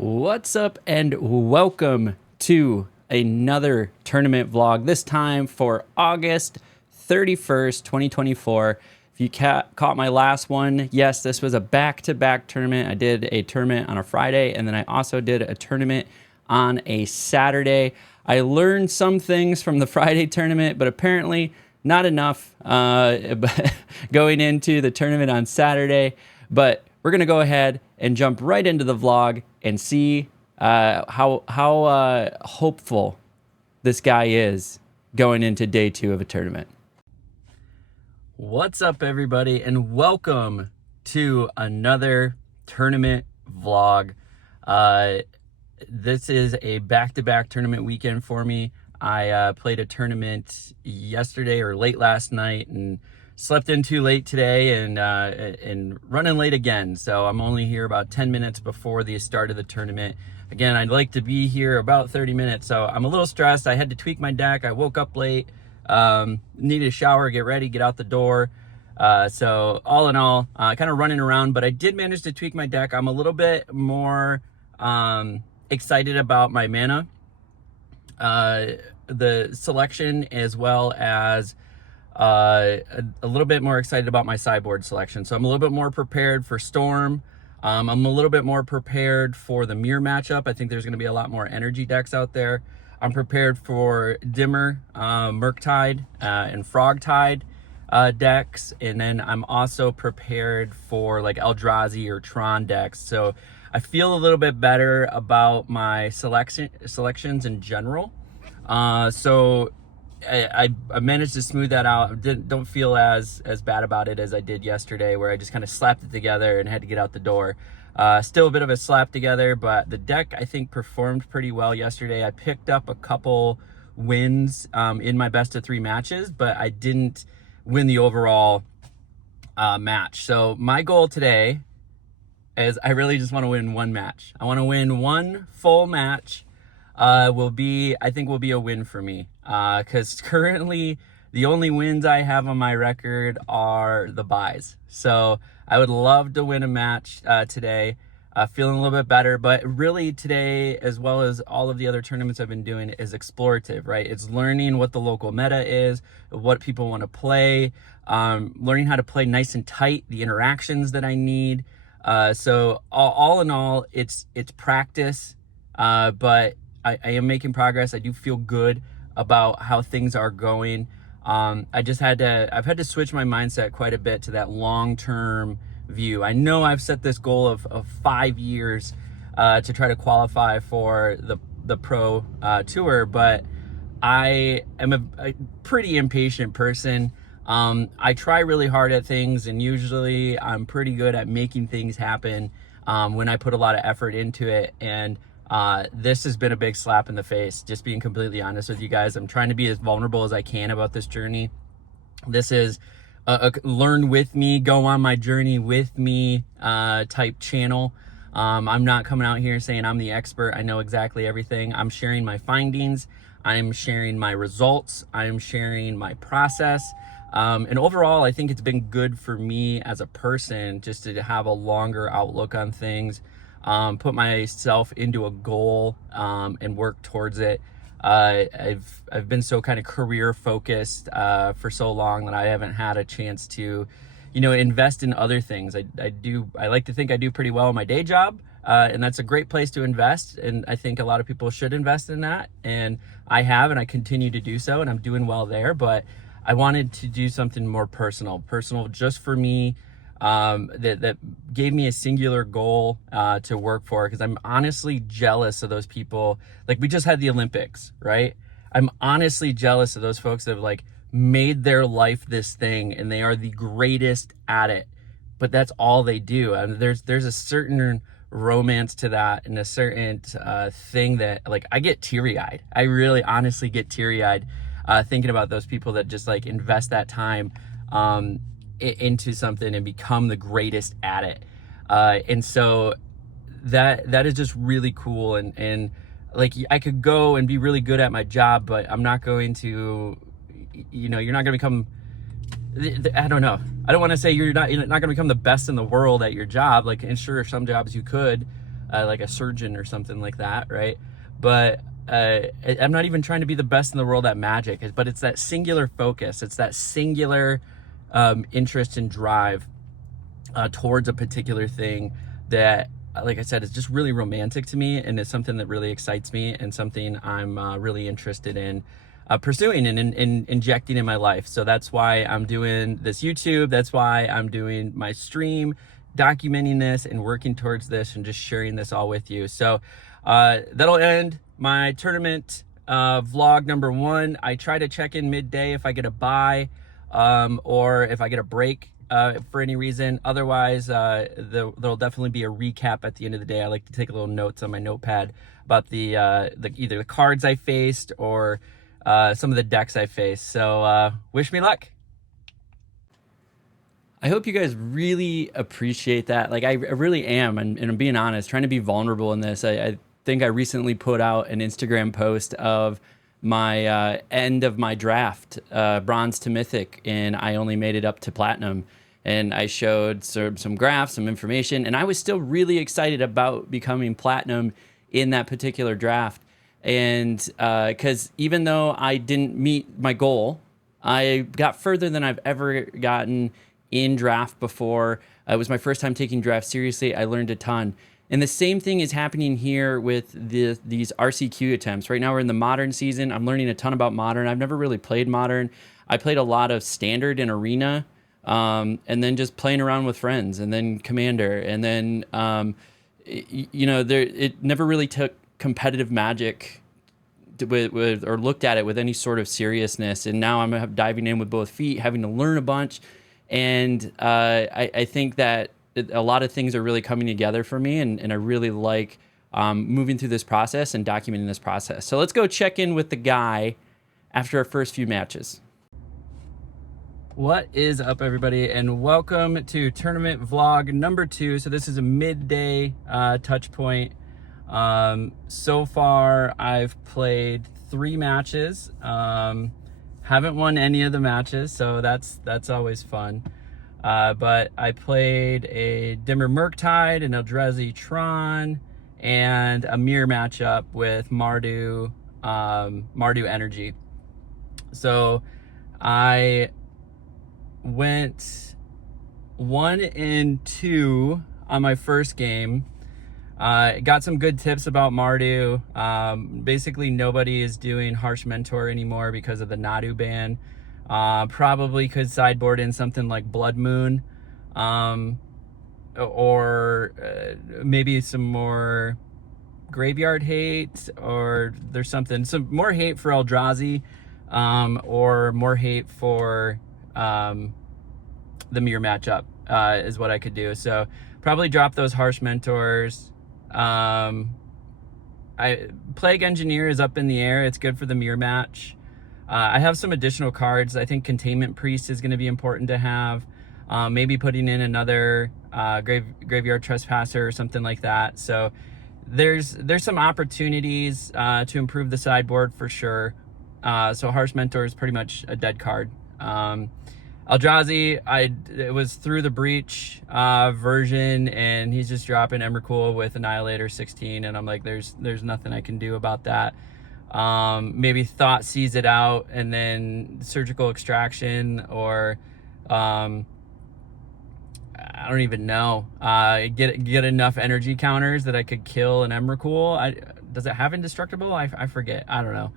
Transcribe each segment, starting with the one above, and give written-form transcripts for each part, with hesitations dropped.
What's up and welcome to another tournament vlog, this time for August 31st, 2024. If you caught my last one, yes, this was a back-to-back tournament. I did a tournament on a Friday, and then I also did a tournament on a Saturday. I learned some things from the Friday tournament, but apparently not enough going into the tournament on Saturday. But we're going to go ahead and jump right into the vlog and see how hopeful this guy is going into day 2 of a tournament. What's up, everybody, and welcome to another tournament vlog. This is a back-to-back tournament weekend for me. I played a tournament yesterday or late last night and slept in too late today and running late again. So I'm only here about 10 minutes before the start of the tournament. Again, I'd like to be here about 30 minutes. So I'm a little stressed. I had to tweak my deck. I woke up late, needed a shower, get ready, get out the door. So all in all, kind of running around, but I did manage to tweak my deck. I'm a little bit more excited about my mana, the selection, as well as a little bit more excited about my sideboard selection. So I'm a little bit more prepared for Storm. I'm a little bit more prepared for the Mirror matchup. I think there's going to be a lot more energy decks out there. I'm prepared for Dimmer, Murktide, and Frogtide decks. And then I'm also prepared for like Eldrazi or Tron decks. So I feel a little bit better about my selections in general. So I managed to smooth that out. Don't feel as bad about it as I did yesterday, where I just kind of slapped it together and had to get out the door. Still a bit of a slap together, but the deck, I think, performed pretty well yesterday. I picked up a couple wins in my best of 3 matches, but I didn't win the overall match. So my goal today is I really just want to win one match. I want to win one full match. I think will be a win for me, because currently the only wins I have on my record are the buys. So I would love to win a match today, feeling a little bit better. But really today, as well as all of the other tournaments I've been doing, is explorative, right? It's learning what the local meta is, what people want to play, learning how to play nice and tight, the interactions that I need. So all in all, it's practice, but I am making progress. I do feel good about how things are going. I've had to switch my mindset quite a bit to that long-term view. I know I've set this goal of 5 years to try to qualify for the pro tour, but I am a pretty impatient person. I try really hard at things, and usually I'm pretty good at making things happen when I put a lot of effort into it. And this has been a big slap in the face, just being completely honest with you guys. I'm trying to be as vulnerable as I can about this journey. This is a learn with me, go on my journey with me type channel. I'm not coming out here saying I'm the expert. I know exactly everything. I'm sharing my findings. I'm sharing my results. I'm sharing my process. And overall, I think it's been good for me as a person just to have a longer outlook on things. Put myself into a goal and work towards it. I've been so kind of career focused for so long that I haven't had a chance to, invest in other things. I like to think I do pretty well in my day job, and that's a great place to invest. And I think a lot of people should invest in that, and I have, and I continue to do so, and I'm doing well there. But I wanted to do something more personal just for me. That gave me a singular goal to work for, because I'm honestly jealous of those people. Like, we just had the Olympics, right? I'm honestly jealous of those folks that have like made their life this thing, and they are the greatest at it, but that's all they do. And there's a certain romance to that, and a certain thing that, like, I get teary-eyed. I really honestly get teary-eyed thinking about those people that just like invest that time into something and become the greatest at it. And so that is just really cool. And like, I could go and be really good at my job, but I'm not going to, you're not going to become, I don't know. I don't want to say you're not going to become the best in the world at your job. Like, and sure, some jobs you could, like a surgeon or something like that, right? But I'm not even trying to be the best in the world at Magic, but it's that singular focus. It's that singular interest and drive towards a particular thing that, like I said, is just really romantic to me, and it's something that really excites me and something I'm really interested in pursuing and in injecting in my life. So that's why I'm doing this YouTube. That's why I'm doing my stream, documenting this and working towards this and just sharing this all with you. So that'll end my tournament vlog number 1. I try to check in midday if I get a bye or if I get a break for any reason. Otherwise, there'll definitely be a recap at the end of the day. I like to take a little notes on my notepad about the either the cards I faced or some of the decks I faced. So wish me luck. I hope you guys really appreciate that. Like I really am, and I'm being honest, trying to be vulnerable in this. I think I recently put out an Instagram post of my end of my draft, bronze to mythic, and I only made it up to platinum. And I showed some graphs, some information, and I was still really excited about becoming platinum in that particular draft. And because even though I didn't meet my goal, I got further than I've ever gotten in draft before. It was my first time taking draft seriously. I learned a ton. And the same thing is happening here with these RCQ attempts. Right now we're in the modern season. I'm learning a ton about modern. I've never really played modern. I played a lot of standard and arena, and then just playing around with friends, and then commander. And then, it never really took competitive Magic with or looked at it with any sort of seriousness. And now I'm diving in with both feet, having to learn a bunch. And I think that a lot of things are really coming together for me, and I really like moving through this process and documenting this process. So let's go check in with the guy after our first few matches. What is up, everybody, and welcome to tournament vlog number 2. So this is a midday touch point. So far I've played 3 matches. Haven't won any of the matches, so that's always fun. But I played a Dimmer Murktide, an Eldrazi Tron, and a mirror matchup with Mardu Energy. So I went 1-2 on my first game. Got some good tips about Mardu. Basically, nobody is doing Harsh Mentor anymore because of the Nadu ban. Probably could sideboard in something like Blood Moon, or maybe some more graveyard hate, or there's some more hate for Eldrazi, or more hate for the mirror matchup is what I could do. So probably drop those Harsh Mentors. Plague Engineer is up in the air. It's good for the mirror match. I have some additional cards. I think Containment Priest is going to be important to have. Maybe putting in another Graveyard Trespasser or something like that. So there's some opportunities to improve the sideboard for sure. So Harsh Mentor is pretty much a dead card. Eldrazi, it was through the Breach version, and he's just dropping Emrakul with Annihilator 16, and I'm like, there's nothing I can do about that. Maybe Thought sees it out, and then Surgical Extraction, or I don't even know. Get enough energy counters that I could kill an Emrakul. Does it have Indestructible? I forget. I don't know.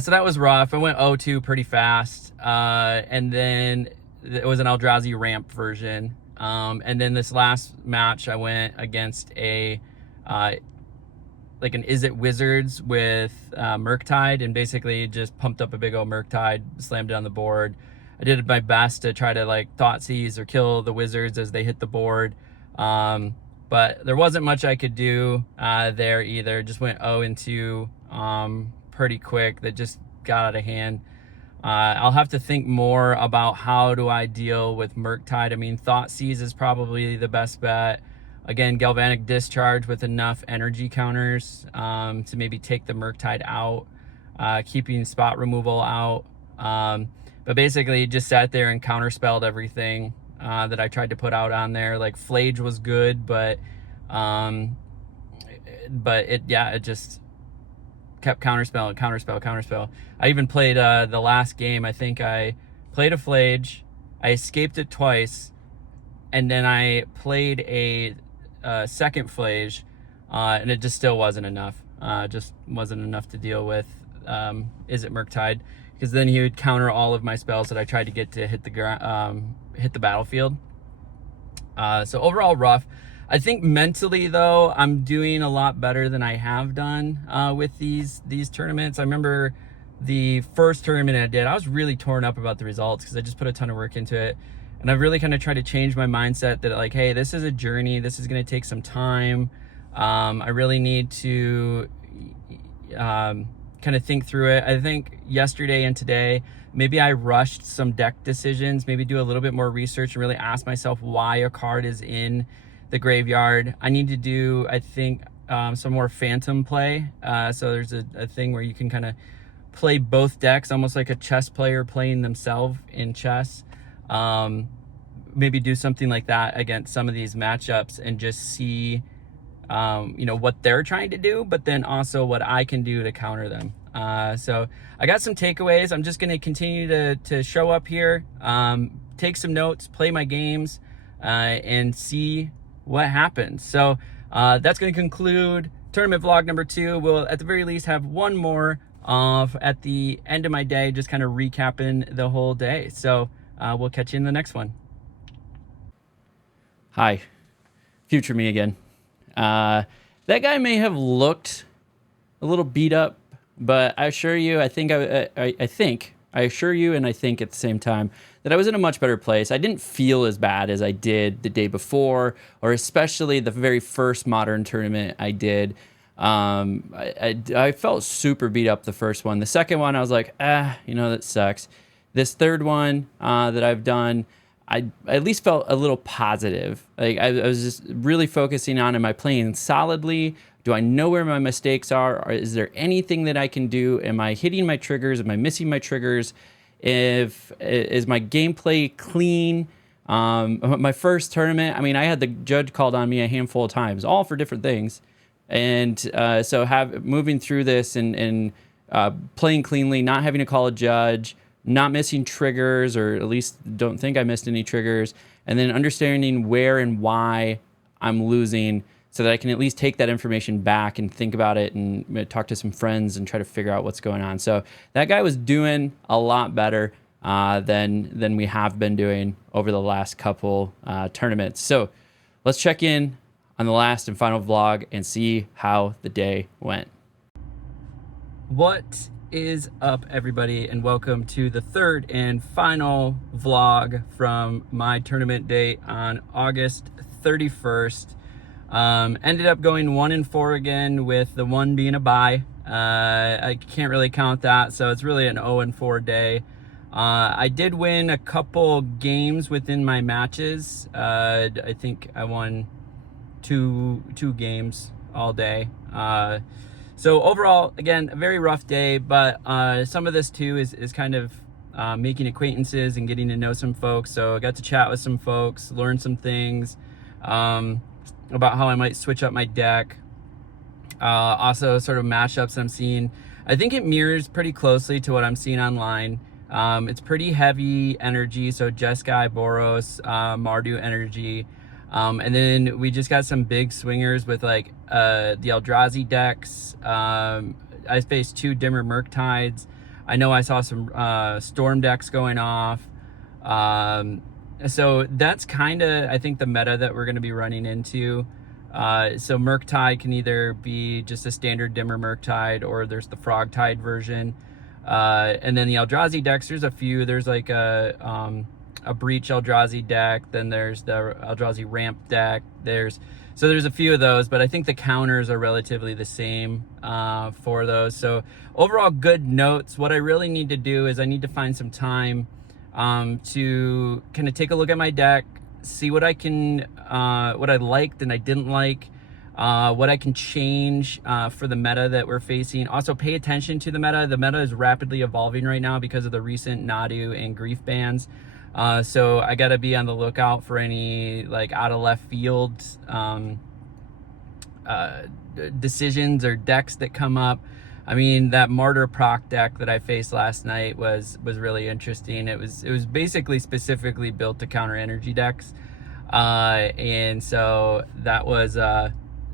So that was rough. I went 0-2 pretty fast. And then it was an Eldrazi ramp version. And then this last match I went against a like an Is It Wizards with Murktide, and basically just pumped up a big old Murktide, slammed it on the board. I did my best to try to like Thought Seize or kill the Wizards as they hit the board. But there wasn't much I could do there either. Just went 0-2 pretty quick. That just got out of hand. I'll have to think more about how do I deal with Murktide. I mean, Thought Seize is probably the best bet. Again, Galvanic Discharge with enough energy counters to maybe take the Murktide out, keeping spot removal out. But basically just sat there and counterspelled everything that I tried to put out on there. Like Flage was good, but but it just kept counterspell and counterspell. I even played the last game. I think I played a Flage. I escaped it twice, and then I played a second Flage, and it just still wasn't enough. Just wasn't enough to deal with. Is it Murktide? Because then he would counter all of my spells that I tried to get to hit the battlefield. So overall rough. I think mentally though, I'm doing a lot better than I have done with these tournaments. I remember the first tournament I did, I was really torn up about the results because I just put a ton of work into it. And I've really kind of tried to change my mindset that like, hey, this is a journey. This is going to take some time. I really need to kind of think through it. I think yesterday and today, maybe I rushed some deck decisions, maybe do a little bit more research and really ask myself why a card is in the graveyard. I need to do, I think, some more phantom play. So there's a thing where you can kind of play both decks, almost like a chess player playing themselves in chess. Maybe do something like that against some of these matchups and just see what they're trying to do, but then also what I can do to counter them. So I got some takeaways. I'm just going to continue to show up here, take some notes, play my games, and see what happens. So that's going to conclude tournament vlog number 2. We'll at the very least have one more at the end of my day, just kind of recapping the whole day. So we'll catch you in the next one. Hi, future me again. That guy may have looked a little beat up, but I assure you, I assure you, and I think at the same time that I was in a much better place. I didn't feel as bad as I did the day before, or especially the very first Modern tournament I did. I felt super beat up the first one. The second one, I was like, that sucks. This third one that I've done, I at least felt a little positive. Like I was just really focusing on, am I playing solidly? Do I know where my mistakes are? Or is there anything that I can do? Am I hitting my triggers? Am I missing my triggers? Is my gameplay clean? My first tournament, I mean, I had the judge called on me a handful of times, all for different things. And so moving through this and playing cleanly, not having to call a judge, not missing triggers, or at least don't think I missed any triggers, and then understanding where and why I'm losing so that I can at least take that information back and think about it and talk to some friends and try to figure out what's going on. So that guy was doing a lot better than we have been doing over the last couple tournaments. So let's check in on the last and final vlog and see how the day went. What is up, everybody, and welcome to the third and final vlog from my tournament day on August 31st. Ended up going 1-4 again, with the 1 being a bye. I can't really count that, so it's really an 0-4 day. I did win a couple games within my matches. I think I won two games all day. So overall, again, a very rough day, but some of this too is kind of making acquaintances and getting to know some folks. So I got to chat with some folks, learn some things about how I might switch up my deck. Also sort of matchups I'm seeing. I think it mirrors pretty closely to what I'm seeing online. It's pretty heavy energy, so Jeskai, Boros, Mardu energy. And then we just got some big swingers with like the Eldrazi decks. I faced 2 Dimmer Murktides. I know I saw some Storm decks going off. So that's kind of, I think, the meta that we're going to be running into. So Murktide can either be just a standard Dimmer Murktide, or there's the Frogtide version. And then the Eldrazi decks, there's a few. There's like a Breach Eldrazi deck, then there's the Eldrazi Ramp deck. There's a few of those, but I think the counters are relatively the same for those. So overall, good notes. What I really need to do is I need to find some time to kind of take a look at my deck, see what I can, what I liked and I didn't like, what I can change for the meta that we're facing. Also pay attention to the meta. The meta is rapidly evolving right now because of the recent Nadu and Grief bans. So I gotta be on the lookout for any like out of left field decisions or decks that come up. I mean, that Martyr Proc deck that I faced last night was really interesting. It was basically specifically built to counter energy decks, and so that was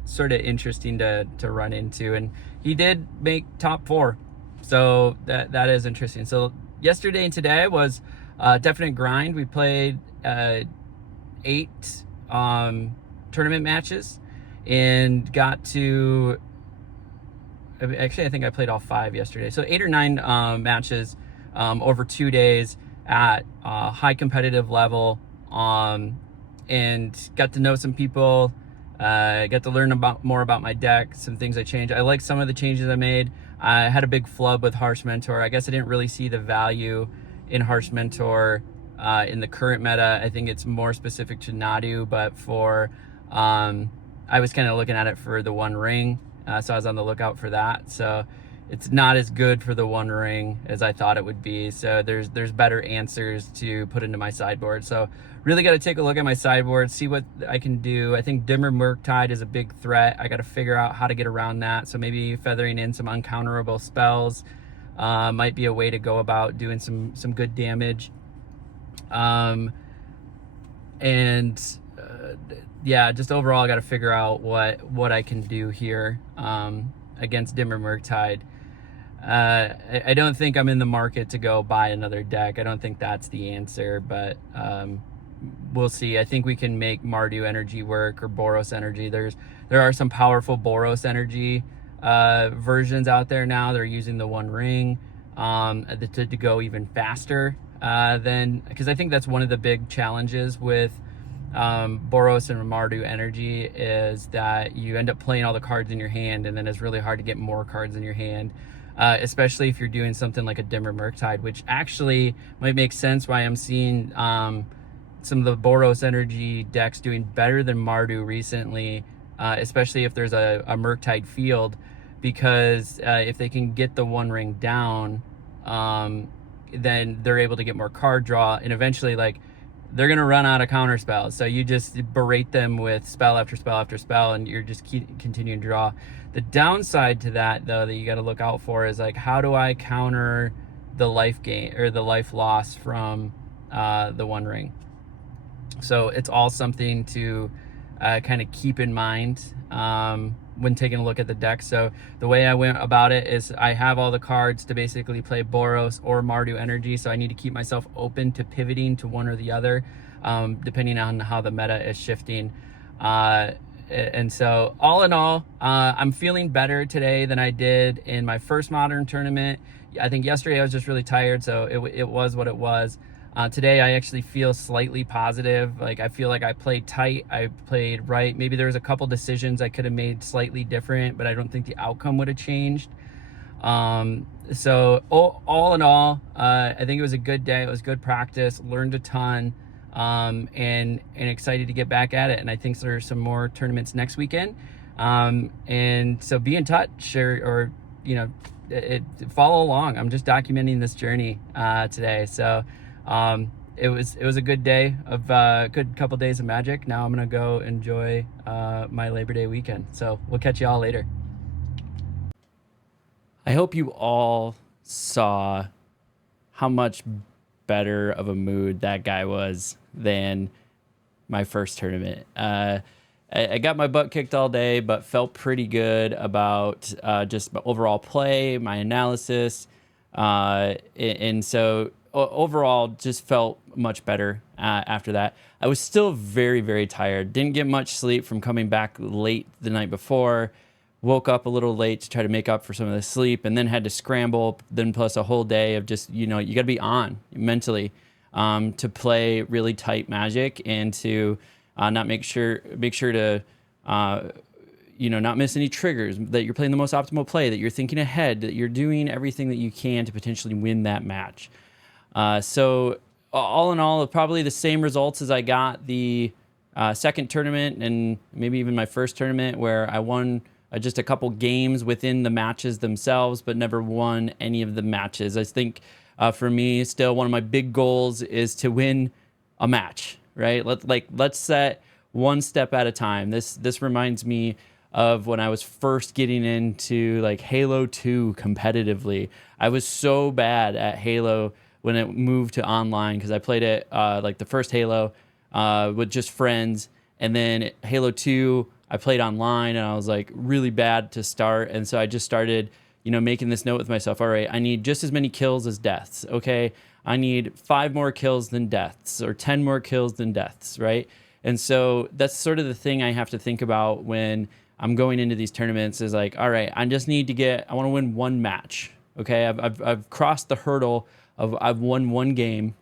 sort of interesting to run into. And he did make top 4, so that is interesting. So yesterday and today was definite grind. We played 8 tournament matches and got to, actually I think I played all 5 yesterday, so 8 or 9 matches over 2 days at high competitive level, and got to know some people, got to learn more about my deck, some things I changed. I like some of the changes I made. I had a big flub with Harsh Mentor. I guess I didn't really see the value in Harsh Mentor in the current meta. I think it's more specific to Nadu, but for I was kind of looking at it for the One Ring, so I was on the lookout for that. So it's not as good for the One Ring as I thought it would be. So there's better answers to put into my sideboard. So really got to take a look at my sideboard, see what I can do. I think Dimmer Murktide is a big threat. I got to figure out how to get around that. So maybe feathering in some uncounterable spells might be a way to go about doing some good damage. Yeah, just overall, I got to figure out what I can do here against Dimmer Murktide. I don't think I'm in the market to go buy another deck. I don't think that's the answer, but we'll see. I think we can make Mardu Energy work, or Boros Energy. There are some powerful Boros Energy versions out there now. They're using the One Ring to go even faster because I think that's one of the big challenges with Boros and Mardu Energy, is that you end up playing all the cards in your hand, and then it's really hard to get more cards in your hand, especially if you're doing something like a Dimmer Murktide, which actually might make sense why I'm seeing some of the Boros Energy decks doing better than Mardu recently, especially if there's a Murktide field, because if they can get the One Ring down, then they're able to get more card draw, and eventually, like, they're going to run out of counter spells. So you just berate them with spell after spell after spell, and you're just continuing to draw. The downside to that, though, that you got to look out for is, like, how do I counter the life gain or the life loss from the One Ring? So it's all something to kind of keep in mind when taking a look at the deck. So the way I went about it is I have all the cards to basically play Boros or Mardu Energy, so I need to keep myself open to pivoting to one or the other, depending on how the meta is shifting. And so all in all, I'm feeling better today than I did in my first Modern tournament. I think yesterday I was just really tired, so it was what it was. Today I actually feel slightly positive. Like, I feel like I played tight, I played right. Maybe there was a couple decisions I could have made slightly different, but I don't think the outcome would have changed. So all in all, I think it was a good day. It was good practice, learned a ton, and excited to get back at it. And I think there's some more tournaments next weekend. And so be in touch, or follow along. I'm just documenting this journey today. So it was a good day of good couple days of Magic. Now I'm gonna go enjoy my Labor Day weekend. So we'll catch you all later. I hope you all saw how much better of a mood that guy was than my first tournament. I got my butt kicked all day, but felt pretty good about just my overall play, my analysis, and so overall just felt much better after that. I was still very, very tired. Didn't get much sleep from coming back late the night before. Woke up a little late to try to make up for some of the sleep, and then had to scramble, then plus a whole day of just, you got to be on mentally to play really tight Magic, and to make sure to not miss any triggers, that you're playing the most optimal play, that you're thinking ahead, that you're doing everything that you can to potentially win that match. So all in all, probably the same results as I got the second tournament, and maybe even my first tournament, where I won just a couple games within the matches themselves, but never won any of the matches. I think for me, still one of my big goals is to win a match, right? Let's set one step at a time. This reminds me of when I was first getting into like Halo 2 competitively. I was so bad at Halo when it moved to online, because I played it like the first Halo with just friends, and then Halo 2 I played online, and I was like really bad to start, and so I just started, you know, making this note with myself. All right, I need just as many kills as deaths. Okay, I need 5 more kills than deaths, or 10 more kills than deaths, right? And so that's sort of the thing I have to think about when I'm going into these tournaments, is like, all right, I just need to I want to win 1 match. Okay, I've crossed the hurdle of I've won 1 game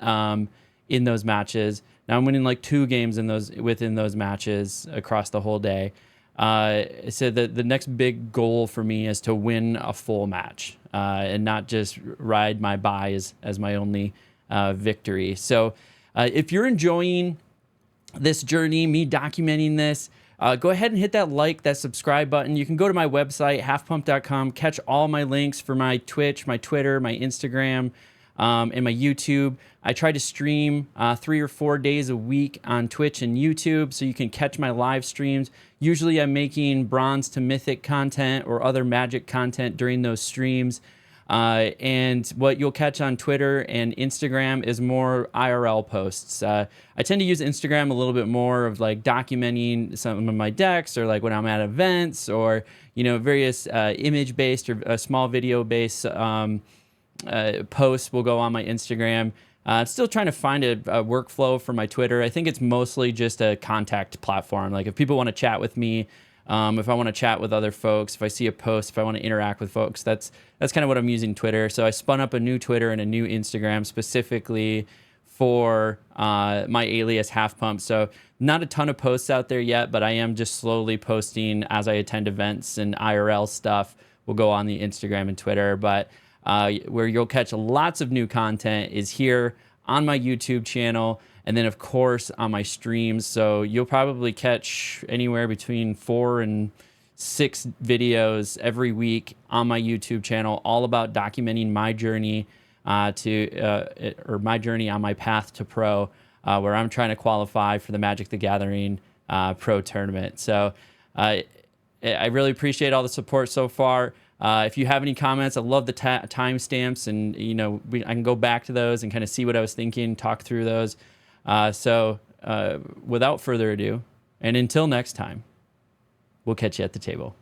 in those matches. Now I'm winning like 2 games within those matches across the whole day. So the next big goal for me is to win a full match and not just ride my buys as my only victory. So if you're enjoying this journey, me documenting this, go ahead and hit that subscribe button. You can go to my website, halfpump.com, catch all my links for my Twitch, my Twitter, my Instagram, and my YouTube. I try to stream 3 or 4 days a week on Twitch and YouTube, so you can catch my live streams. Usually I'm making bronze to mythic content or other magic content during those streams. And what you'll catch on Twitter and Instagram is more IRL posts. I tend to use Instagram a little bit more of like documenting some of my decks, or like when I'm at events, or, you know, various image-based or small video-based posts will go on my Instagram. I'm still trying to find a workflow for my Twitter. I think it's mostly just a contact platform. Like if people want to chat with me, if I want to chat with other folks, if I see a post, if I want to interact with folks, that's kind of what I'm using Twitter. So I spun up a new Twitter and a new Instagram specifically for my alias Half Pump. So not a ton of posts out there yet, but I am just slowly posting as I attend events, and IRL stuff will go on the Instagram and Twitter. But where you'll catch lots of new content is here on my YouTube channel, and then of course on my streams. So you'll probably catch anywhere between 4 and 6 videos every week on my YouTube channel, all about documenting my journey or my journey on my path to pro, where I'm trying to qualify for the Magic the Gathering pro tournament. So I really appreciate all the support so far. If you have any comments, I love the timestamps, and you know, I can go back to those and kind of see what I was thinking, talk through those. So without further ado, and until next time, we'll catch you at the table.